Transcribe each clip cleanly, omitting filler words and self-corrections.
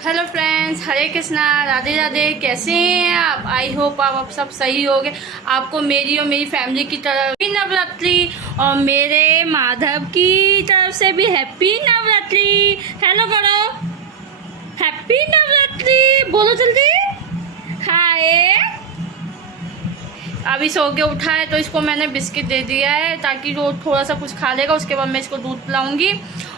Hello friends, हरे कृष्णा, राधे राधे। कैसे हैं आप? आई होप आप सब सही होंगे। आपको मेरी और मेरी फैमिली की तरफ भी नवरात्रि और मेरे माधव की तरफ से भी हैप्पी नवरात्रि। हेलो करो, हैप्पी नवरात्रि बोलो जल्दी। हाय। अभी सो के उठा है तो इसको मैंने बिस्किट दे दिया है ताकि वो थोड़ा सा कुछ खा लेगा। उसके बाद मैं इसको दूध पिलाऊंगी।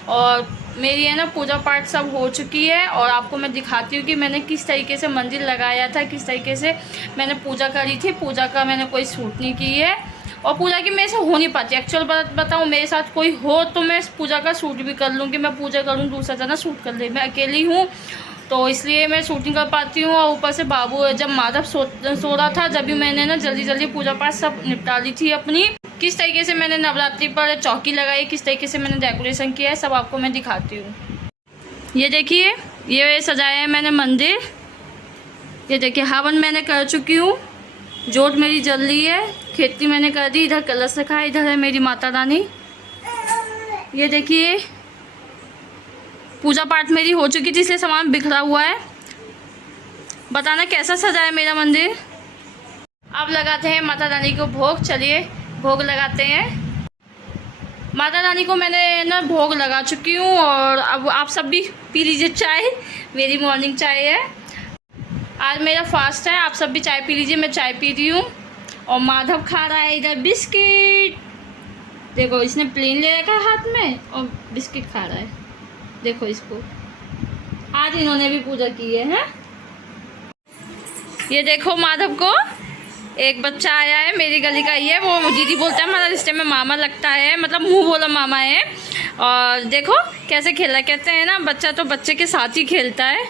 और मेरी है ना पूजा पाठ सब हो चुकी है और आपको मैं दिखाती हूँ कि मैंने किस तरीके से मंदिर लगाया था, किस तरीके से मैंने पूजा करी थी। पूजा का मैंने कोई शूट नहीं की है और पूजा की मेरे से हो नहीं पाती। एक्चुअल बात बताऊँ, मेरे साथ कोई हो तो मैं पूजा का शूट भी कर लूँगी। मैं पूजा करूँ, दूसरा जना शूट कर ले। मैं अकेली हूँ तो इसलिए मैं शूटिंग कर पाती हूँ। और ऊपर से बाबू जब माधव सो रहा था, जब भी मैंने ना जल्दी जल्दी पूजा पाठ सब निपटा ली थी अपनी। किस तरीके से मैंने नवरात्रि पर चौकी लगाई, किस तरीके से मैंने डेकोरेशन किया है, सब आपको मैं दिखाती हूँ। ये देखिए, ये सजाया है मैंने मंदिर। ये देखिए, हवन मैंने कर चुकी हूँ, जोत मेरी जल रही है, खेती मैंने कर दी। इधर कलश रखा है, इधर है मेरी माता रानी। ये देखिए, पूजा पाठ मेरी हो चुकी थी इसलिए सामान बिखरा हुआ है। बताना कैसा सजा है मेरा मंदिर। अब लगाते हैं माता रानी को भोग। चलिए भोग लगाते हैं। माता रानी को मैंने ना भोग लगा चुकी हूँ और अब आप सब भी पी लीजिए चाय। मेरी मॉर्निंग चाय है, आज मेरा फास्ट है। आप सब भी चाय पी लीजिए, मैं चाय पी रही हूँ। और माधव खा रहा है इधर बिस्किट। देखो, इसने प्लेन ले रखा है हाथ में और बिस्किट खा रहा है। देखो इसको, आज इन्होंने भी पूजा की है। ये देखो, माधव को एक बच्चा आया है, मेरी गली का ही है। वो दीदी बोलता है, हमारा रिश्ते में मामा लगता है, मतलब मुंह बोला मामा है। और देखो कैसे खेल रहा है। कहते हैं ना, बच्चा तो बच्चे के साथ ही खेलता है।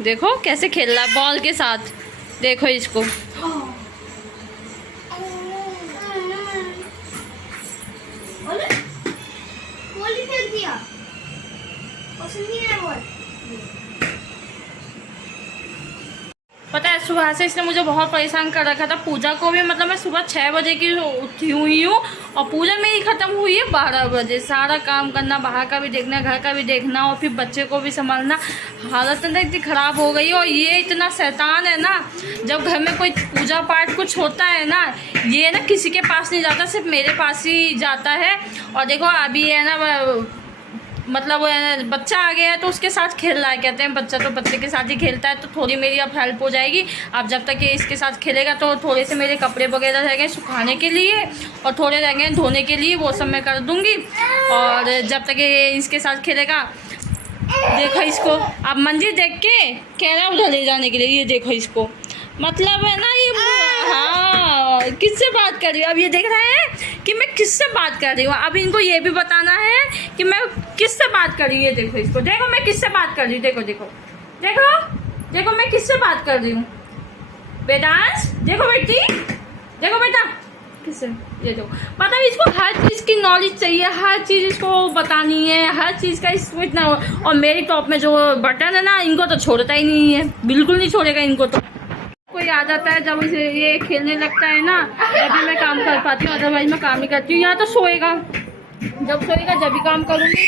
देखो कैसे खेल रहा है बॉल के साथ। देखो इसको। पता है, सुबह से इसने मुझे बहुत परेशान कर रखा था। पूजा को भी मतलब मैं सुबह 6 बजे की उठी हुई हूँ और पूजा मेरी ख़त्म हुई है 12 बजे। सारा काम करना, बाहर का भी देखना, घर का भी देखना और फिर बच्चे को भी संभालना। हालत ना इतनी ख़राब हो गई। और ये इतना शैतान है ना, जब घर में कोई पूजा पाठ कुछ होता है ना, ये ना किसी के पास नहीं जाता, सिर्फ मेरे पास ही जाता है। और देखो अभी है ना, मतलब बच्चा आ गया है तो उसके साथ खेल रहा है। कहते हैं बच्चा तो बच्चे के साथ ही खेलता है, तो थोड़ी मेरी अब हेल्प हो जाएगी। अब जब तक ये इसके साथ खेलेगा तो थोड़े से मेरे कपड़े वगैरह रह गए सुखाने के लिए और थोड़े रह गए धोने के लिए, वो सब मैं कर दूँगी। और जब तक ये इसके साथ खेलेगा, देखो इसको अब मंदिर देख के कह रहा है उधर ले जाने के लिए। ये देखो इसको, मतलब है ना ये। हाँ, किससे बात कर रही हूँ? अब ये देख रहे हैं कि मैं किससे बात कर रही हूँ। अब इनको ये भी बताना है कि मैं किससे बात कर रही हूँ। ये देखो इसको, देखो मैं किससे बात कर रही हूँ। देखो देखो देखो देखो, मैं किससे बात कर रही हूँ। वेदांश देखो बेटी, देखो बेटा किससे। ये देखो, मतलब इसको हर चीज़ की नॉलेज चाहिए, हर चीज़ इसको बतानी है, हर चीज़ का इसको इतना। और मेरी टॉप में जो बटन है ना, इनको तो छोड़ता ही नहीं है, बिल्कुल नहीं छोड़ेगा इनको तो। कोई आ जाता है जब इसे ये खेलने लगता है ना, तभी मैं काम कर पाती हूँ, अदरवाइज मैं काम नहीं करती हूँ। या तो सोएगा, जब सोएगा जब भी काम करूँगी,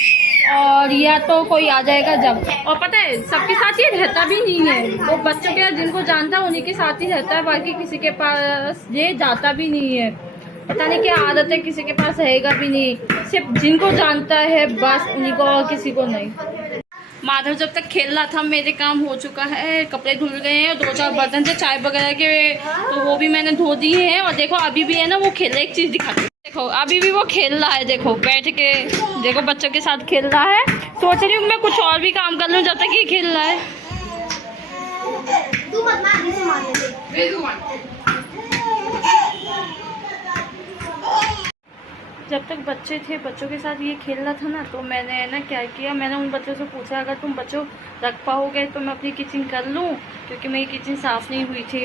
और या तो कोई आ जाएगा जब। और पता है सबके साथ ये रहता भी नहीं है, वो बच्चों के जिनको जानता है उन्हीं के साथ ही रहता है, बाकी किसी के पास ये जाता भी नहीं है। पता नहीं क्या आदत है, किसी के पास रहेगा भी नहीं, सिर्फ जिनको जानता है बस उन्हीं को, और किसी को नहीं। माधव जब तक खेल रहा था मेरे काम हो चुका है, कपड़े धुल गए हैं और 2-4 बर्तन थे चाय वगैरह के, तो वो भी मैंने धो दिए हैं। और देखो अभी भी है ना वो खेल रहा है। एक चीज़ दिखाती हूँ, देखो अभी भी वो खेल रहा है। देखो बैठ के, देखो बच्चों के साथ खेल रहा है। सोच रही हूँ मैं कुछ और भी काम कर लूँ जब तक ये खेल रहा है। जब तक बच्चे थे, बच्चों के साथ ये खेल रहा था ना, तो मैंने ना क्या किया, मैंने उन बच्चों से पूछा अगर तुम बच्चों रख पाओगे तो मैं अपनी किचन कर लूँ, क्योंकि मेरी किचन साफ़ नहीं हुई थी।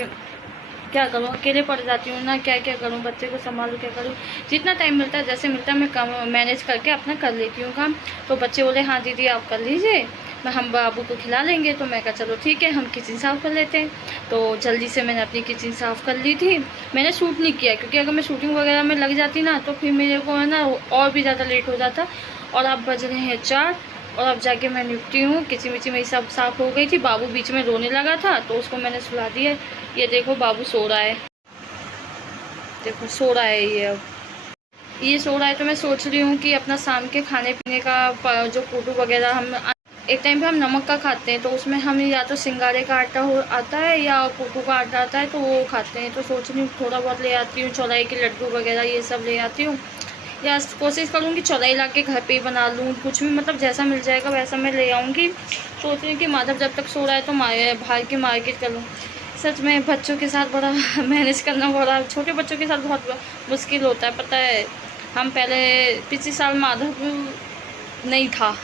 क्या करूँ, अकेले पड़ जाती हूँ ना, क्या क्या करूँ, बच्चे को संभालूँ, क्या करूँ। जितना टाइम मिलता है, जैसे मिलता है, मैं काम मैनेज करके अपना कर लेती हूँ काम। तो बच्चे बोले हाँ दीदी आप कर लीजिए, हम बाबू को खिला लेंगे। तो मैं कहा चलो ठीक है, हम किचन साफ़ कर लेते हैं। तो जल्दी से मैंने अपनी किचन साफ़ कर ली थी। मैंने शूट नहीं किया, क्योंकि अगर मैं शूटिंग वगैरह में लग जाती ना तो फिर मेरे को है ना और भी ज़्यादा लेट हो जाता। और अब बज रहे हैं 4 और अब जाके मैं निपटी हूँ, किचन विचन मेरी सब साफ़ हो गई थी। बाबू बीच में रोने लगा था तो उसको मैंने सुला दिया। ये देखो बाबू सो रहा है, देखो सो रहा है ये। अब ये सो रहा है तो मैं सोच रही हूँ कि अपना शाम के खाने पीने का जो कोटू वगैरह हम एक टाइम पे हम नमक का खाते हैं, तो उसमें हम या तो सिंगारे का आटा हो आता है या कोटू का आटा आता है, तो वो खाते हैं। तो सोच रही हूँ थोड़ा बहुत ले आती हूँ, चौलाई के लड्डू वगैरह ये सब ले आती हूँ, या कोशिश करूँगी चौलाई ला के घर पे ही बना लूँ। कुछ भी मतलब जैसा मिल जाएगा वैसा मैं ले आऊँगी। सोच रही हूँ कि माधव जब तक सो रहा है तो बाहर की मार्केट कर लूँ। सच में बच्चों के साथ बड़ा मैनेज करना, बड़ा छोटे बच्चों के साथ बहुत मुश्किल होता है। पता है हम पहले पिछले साल माधव नहीं था,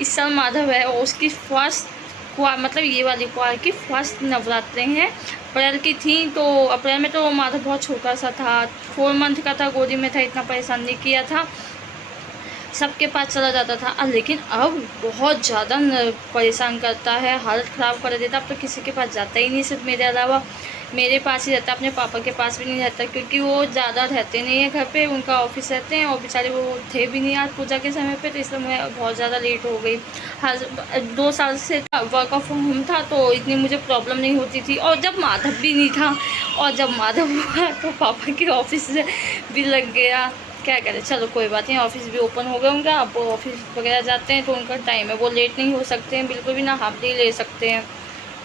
इस साल माधव है और उसकी फर्स्ट मतलब ये वाली कुआर की फर्स्ट नवरात्रे हैं। अप्रैल की थी, तो अप्रैल में तो माधव बहुत छोटा सा था, 4 मंथ का था, गोदी में था, इतना परेशान नहीं किया था, सबके पास चला जाता था। लेकिन अब बहुत ज़्यादा परेशान करता है, हालत ख़राब कर देता। अब तो किसी के पास जाता ही नहीं, सिर्फ मेरे अलावा मेरे पास ही रहता है, अपने पापा के पास भी नहीं रहता, क्योंकि वो ज़्यादा रहते नहीं है घर पे, उनका ऑफिस रहते हैं और बेचारे वो थे भी नहीं आज पूजा के समय पे, तो इसलिए मैं बहुत ज़्यादा लेट हो गई। हाँ 2 साल से वर्क ऑफ होम था तो इतनी मुझे प्रॉब्लम नहीं होती थी, और जब माधव भी नहीं था और जब माधव हुआ तो पापा के ऑफिस से भी लग गया। क्या करें, चलो कोई बात नहीं, ऑफिस भी ओपन हो गए होंगे, अब वो ऑफिस वगैरह जाते हैं तो उनका टाइम है, वो लेट नहीं हो सकते हैं बिल्कुल भी, ना हाफ डे ले सकते हैं,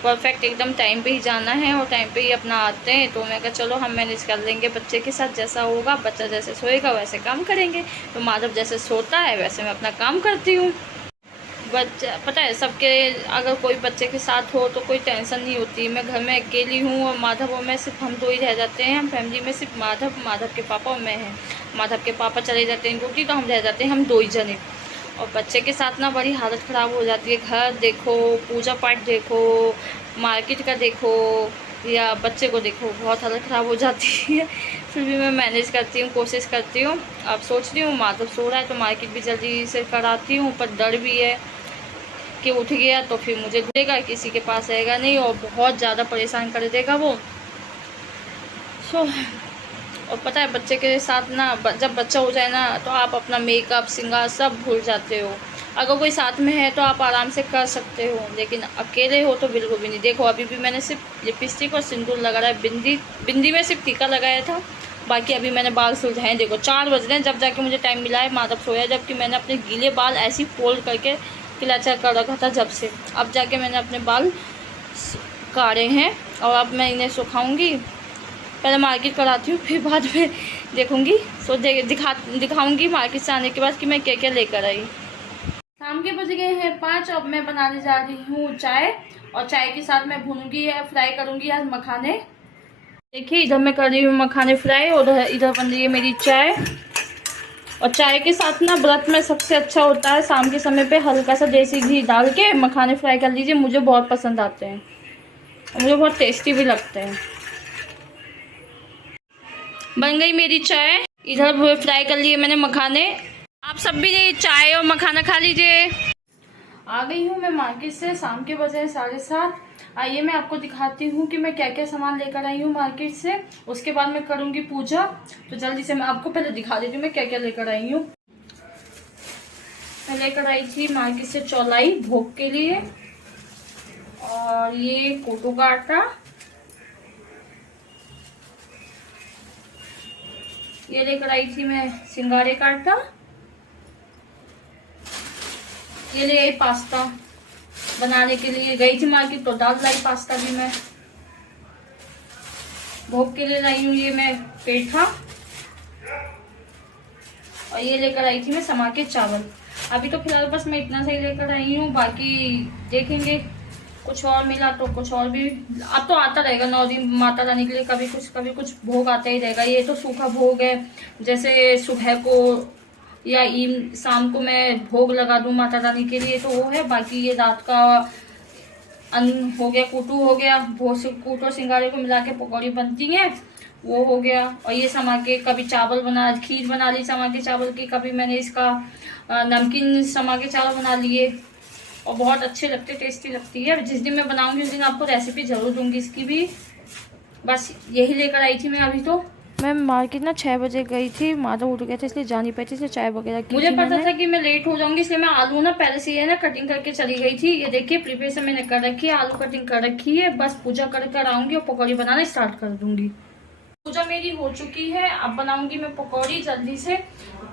परफेक्ट एकदम टाइम पे ही जाना है और टाइम पे ही अपना आते हैं। तो मैं कहा चलो हम मैनेज कर लेंगे बच्चे के साथ, जैसा होगा, बच्चा जैसे सोएगा वैसे काम करेंगे। तो माधव जैसे सोता है वैसे मैं अपना काम करती हूँ। बच्चा पता है सबके, अगर कोई बच्चे के साथ हो तो कोई टेंशन नहीं होती। मैं घर में अकेली हूँ और माधव और मैं सिर्फ हम दो ही रह जाते हैं। हम फैमिली में सिर्फ माधव के पापा और मैं हैं। माधव के पापा चले जाते हैं ड्यूटी, तो हम रह जाते हैं हम 2 ही जने। और बच्चे के साथ ना बड़ी हालत ख़राब हो जाती है। घर देखो, पूजा पाठ देखो, मार्केट का देखो या बच्चे को देखो, बहुत हालत ख़राब हो जाती है। फिर भी मैं मैनेज करती हूँ, कोशिश करती हूँ। अब सोच रही हूँ माधव सो रहा है तो मार्केट भी जल्दी से कराती हूँ, पर डर भी है कि उठ गया तो फिर मुझे ढूंढेगा, किसी के पास रहेगा नहीं और बहुत ज़्यादा परेशान कर देगा वो। और पता है बच्चे के साथ ना, जब बच्चा हो जाए ना तो आप अपना मेकअप श्रृंगार सब भूल जाते हो। अगर कोई साथ में है तो आप आराम से कर सकते हो, लेकिन अकेले हो तो बिल्कुल भी नहीं। देखो अभी भी मैंने सिर्फ लिपस्टिक और सिंदूर लगा रहा है, बिंदी में सिर्फ टीका लगाया था, बाकी अभी मैंने बाल सुलझाए। देखो 4 बज रहे हैं जब जाके मुझे टाइम मिला है, माधव सोया, जबकि मैंने अपने गीले बाल ऐसे ही फोल्ड करके क्लचर कर रखा था जब से। अब जाके मैंने अपने बाल काटे हैं और अब मैं इन्हें सुखाऊंगी। पहले मार्केट कराती हूँ फिर बाद में देखूंगी, सो दिखाऊंगी मार्केट से आने के बाद कि मैं क्या क्या लेकर आई। शाम के बज गए हैं 5। अब मैं बनाने जा रही हूँ चाय, और चाय के साथ मैं भूनूंगी या फ्राई करूँगी आज मखाने। देखिए इधर मैं कर रही हूँ मखाने फ्राई और इधर बन रही है मेरी चाय। और चाय के साथ ना व्रत में सबसे अच्छा होता है शाम के समय पे हल्का सा देसी घी डाल के मखाने फ्राई कर लीजिए, मुझे बहुत पसंद आते हैं और मुझे बहुत टेस्टी भी लगते हैं। बन गई मेरी चाय, इधर फ्राई कर लिए मैंने मखाने। आप सब भी चाय और मखाना खा लीजिए। आ गई हूँ मैं मार्केट से, शाम के बजे 7:30। आइए मैं आपको दिखाती हूँ कि मैं क्या क्या सामान लेकर आई हूँ मार्केट से, उसके बाद मैं करूँगी पूजा। तो जल्दी से मैं आपको पहले दिखा देती हूँ मैं क्या क्या लेकर आई हूँ। मैं लेकर आई थी मार्केट से चौलाई भोग के लिए, और ये कोटू का आटा, ये लेकर आई थी मैं सिंगारे का आटा, ये ले आई पास्ता बनाने के लिए, गई थी मार्केट तो डाल लाई पास्ता भी मैं। भोग के लिए लाई हूँ ये मैं पेठा, और ये लेकर आई थी मैं समा के चावल। अभी तो फिलहाल बस मैं इतना सही लेकर आई हूँ, बाकी देखेंगे कुछ और मिला तो कुछ और भी। अब तो आता रहेगा 9 दिन माता रानी के लिए, कभी कुछ भोग आता ही रहेगा। ये तो सूखा भोग है, जैसे सुबह को या शाम को मैं भोग लगा दूँ माता रानी के लिए तो वो है। बाकी ये रात का अन्न हो गया, कूटू हो गया, कूटू और सिंगारे को मिला के पकौड़ी बनती हैं, वो हो गया। और ये समा के कभी चावल बना, खीर बना ली समा के चावल की, कभी मैंने इसका नमकीन समा के चावल बना लिए और बहुत अच्छे लगते, टेस्टी लगती है। जिस दिन मैं बनाऊंगी उस दिन आपको रेसिपी ज़रूर दूंगी इसकी भी। बस यही लेकर आई थी मैं अभी तो। मैं मार्केट ना 6 बजे गई थी, माता उठ गया था इसलिए जा नहीं पाई थी, इसलिए चाय वगैरह की मुझे पता था कि मैं लेट हो जाऊंगी, इसलिए मैं आलू ना पहले से ही है ना कटिंग करके चली गई थी। ये देखिए प्रिपरेशन मैंने कर रखी है, आलू कटिंग कर रखी है, बस पूजा कर आऊंगी और पकौड़ी बनाना स्टार्ट कर दूंगी। पूजा मेरी हो चुकी है, अब बनाऊंगी मैं पकौड़ी जल्दी से।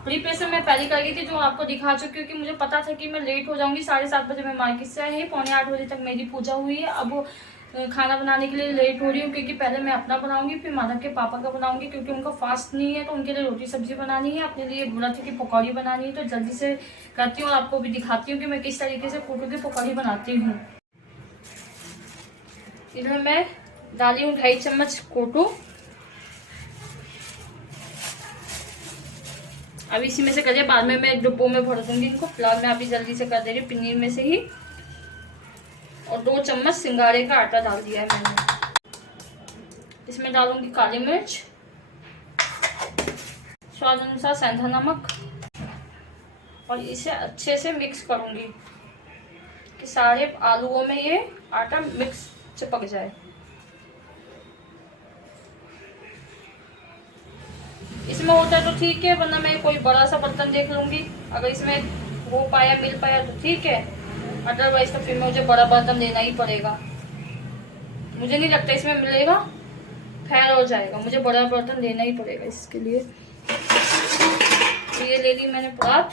प्रिपरेशन मैं पहले कर गई थी जो आपको दिखा चुकी, क्योंकि मुझे पता था कि मैं लेट हो जाऊंगी। 7:30 बजे मैं मार्केट से आई, 7:45 बजे तक मेरी पूजा हुई है। अब खाना बनाने के लिए लेट हो रही हूँ, क्योंकि पहले मैं अपना बनाऊंगी, फिर माधव के पापा का बनाऊंगी, क्योंकि उनका फास्ट नहीं है तो उनके लिए रोटी सब्जी बनानी है, अपने लिए बोला था कि पकौड़ी बनानी है। तो जल्दी से करती हूँ और आपको भी दिखाती हूँ कि मैं किस तरीके से कोटू की पकौड़ी बनाती हूँ। इधर मैं डाली हूँ 2.5 चम्मच कोटू। अब इसी में से करिए, बाद में मैं डिब्बों में भर दूंगी इनको। फिलहाल मैं अभी जल्दी से कर दे रही हूँ पनीर में से ही। और 2 चम्मच सिंगाड़े का आटा डाल दिया है मैंने। इसमें डालूंगी काली मिर्च, स्वाद अनुसार सेंधा नमक, और इसे अच्छे से मिक्स करूंगी कि सारे आलूओं में ये आटा मिक्स चिपक जाए। इसमें होता है तो ठीक है, वरना मैं कोई बड़ा सा बर्तन देख लूंगी। अगर इसमें हो पाया मिल पाया तो ठीक है, अदरवाइज तो फिर मुझे बड़ा बर्तन लेना ही पड़ेगा। मुझे नहीं लगता इसमें मिलेगा, फैल हो जाएगा, मुझे बड़ा बर्तन लेना ही पड़ेगा इसके लिए। तो ये ले ली मैंने परात,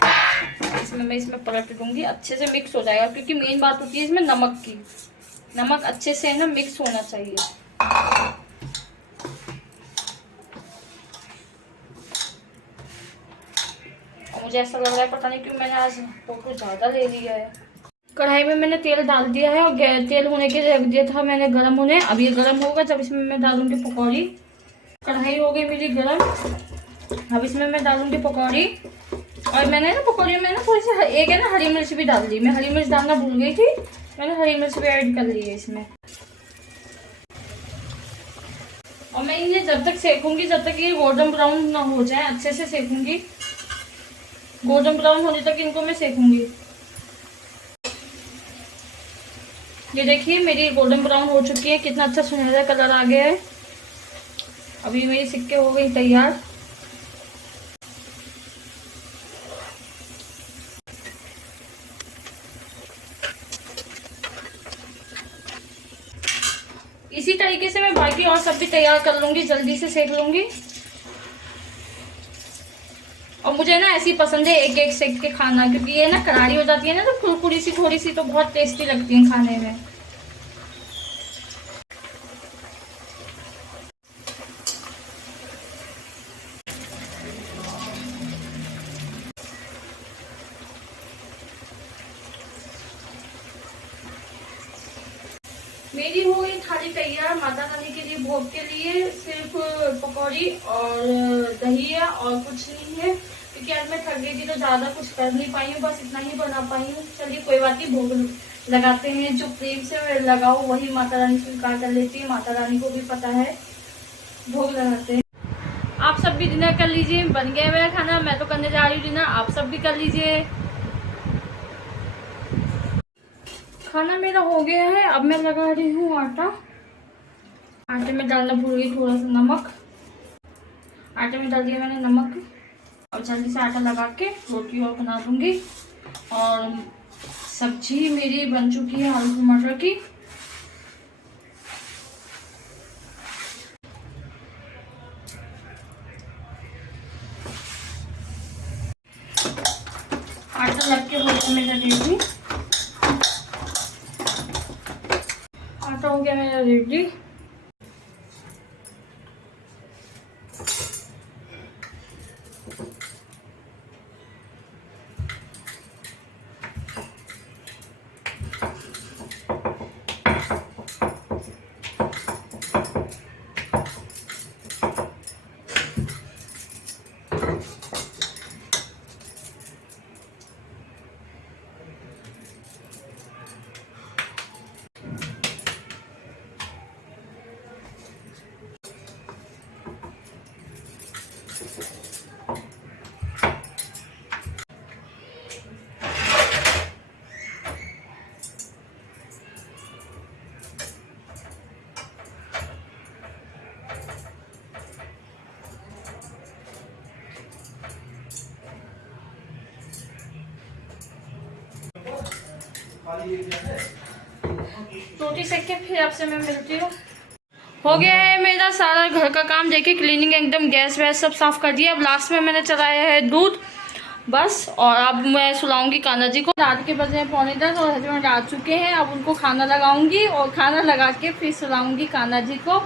इसमें मैं इसमें पलट दूंगी, अच्छे से मिक्स हो जाएगा। क्योंकि मेन बात होती है इसमें नमक की, नमक अच्छे से ना मिक्स होना चाहिए। और मुझे ऐसा लग रहा है पता नहीं क्यों मैंने आज फोटो ज़्यादा ले लिया है। कढ़ाई में मैंने तेल डाल दिया है और तेल होने के लिए रख दिया था मैंने गर्म होने। अब ये गर्म होगा जब इसमें मैं डालूंगी पकौड़ी। कढ़ाई हो गई मेरी गर्म, अब इसमें मैं डालूंगी पकौड़ी। और मैंने ना पकौड़ी में ना थोड़ी सी एक है ना हरी मिर्च भी डाल दी, मैं हरी मिर्च डालना भूल गई थी, मैंने हरी मिर्च भी ऐड कर ली है इसमें। और मैं ये जब तक सेकूंगी जब तक ये गोल्डन ब्राउन ना हो जाए, अच्छे से सेकूंगी, गोल्डन ब्राउन होने तक इनको मैं सेकूंगी। ये देखिए मेरी गोल्डन ब्राउन हो चुकी है, कितना अच्छा सुनहरा कलर आ गया है। अभी मेरी सिक्के हो गई तैयार। इसी तरीके से मैं बाकी और सब भी तैयार कर लूंगी, जल्दी से सेक लूंगी। और मुझे ना ऐसी पसंद है एक एक सेक के खाना, क्योंकि ये ना करारी हो जाती है ना तो कुरकुरी सी थोड़ी सी तो बहुत टेस्टी लगती है खाने में। मेरी हो गई थाली तैयार माता रानी के लिए भोग के लिए। सिर्फ पकौड़ी और दही है और कुछ नहीं है, क्योंकि आज मैं थक गई थी तो ज्यादा कुछ कर नहीं पाई हूँ, बस इतना ही बना पाई हूँ। चलिए कोई बात नहीं, भोग लगाते हैं। जो प्रेम से लगाओ वही माता रानी स्वीकार कर लेती है, माता रानी को भी पता है। भोग लगाते हैं। आप सब भी डिनर कर लीजिए, बन गया मेरा खाना, मैं तो करने जा रही हूँ डिनर, आप सब भी कर लीजिए। खाना मेरा हो गया है, अब मैं लगा रही हूँ आटा। आटे में डालना भूल गई थोड़ा सा नमक, आटे में डाल दिया मैंने नमक। और जल्दी से आटा लगा के रोटी और बना दूंगी। और सब्जी मेरी बन चुकी है आलू टमाटर की। आटा लग के हो गया मेरा रेडी, आटा हो गया मेरा रेडी। रोटी सेक के फिर आपसे मैं मिलती हूँ। हो गया है मेरा सारा घर का काम, देखिए क्लीनिंग एकदम, गैस वैस सब साफ कर दिया। अब लास्ट में मैंने चलाया है दूध बस। और अब मैं सुलाऊंगी कान्हा जी को। रात के बजे 9:45 और हस्बैंड आ चुके हैं। अब उनको खाना लगाऊंगी और खाना लगा के फिर सुलाऊंगी कान्हा जी को।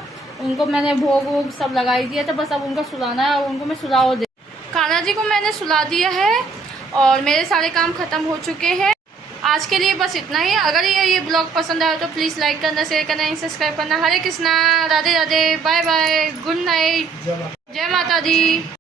उनको मैंने भोग वोग सब लगाई दिया था, बस अब उनको सुलाना है और उनको मैं सुलाओ दे। कान्हा जी को मैंने सुला दिया है और मेरे सारे काम ख़त्म हो चुके हैं। आज के लिए बस इतना ही। अगर ये ब्लॉग पसंद आया तो प्लीज़ लाइक करना, शेयर करना, सब्सक्राइब करना। Hare Krishna, Radhe Radhe, bye bye, good night, जय माता दी।